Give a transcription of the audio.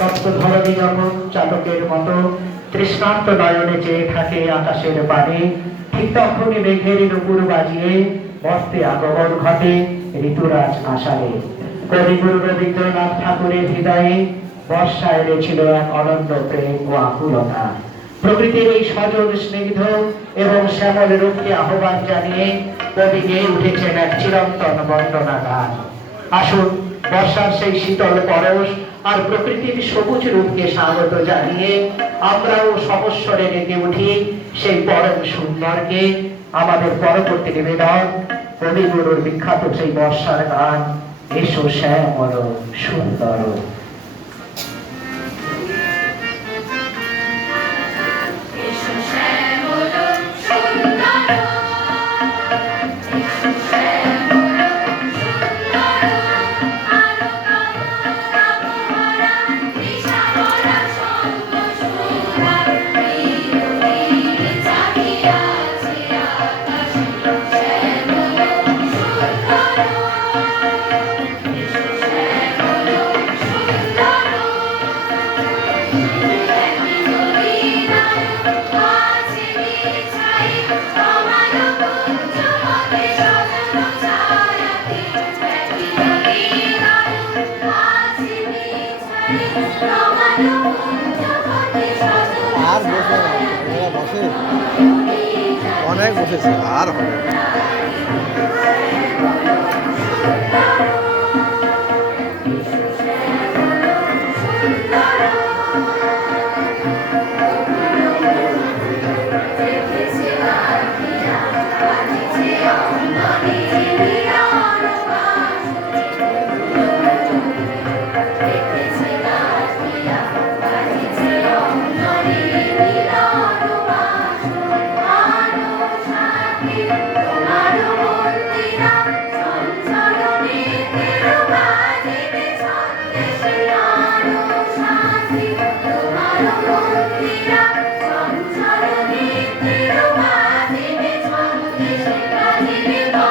তপ্তধরণী যখন চাতকের মতো তৃষ্ণার্ত নয়নে চেয়ে থাকে আকাশের পানে, ঠিক তখনই মেঘের নুপুর বাজিয়ে মর্তে আগমন ঘটে ঋতুরাজ আষাঢ়ে। কবিগুরু রবীন্দ্রনাথ ঠাকুরের হৃদয়ে বর্ষা এনেছিল এক অনন্য প্রেম ও আকুলতা। প্রকৃতির এই সজল স্নিগ্ধ এবং শ্যামল রূপকে আহ্বান জানিয়ে কবি গেয়ে উঠেছেন এক চিরন্তন বন্দনা গান। আসুন বর্ষার সেই শীতল পরশ আর প্রকৃতির সবুজ রূপকে স্বাগত জানিয়ে আমরাও সমস্বরে ডেকে উঠি সেই পরম সুন্দরকে। আমাদের পরবর্তী নিবেদন কবিগুরুর বিখ্যাত সেই বর্ষার গান, এসো শ্যামল সুন্দর। অনেক বসেছে আর হবে Thank you.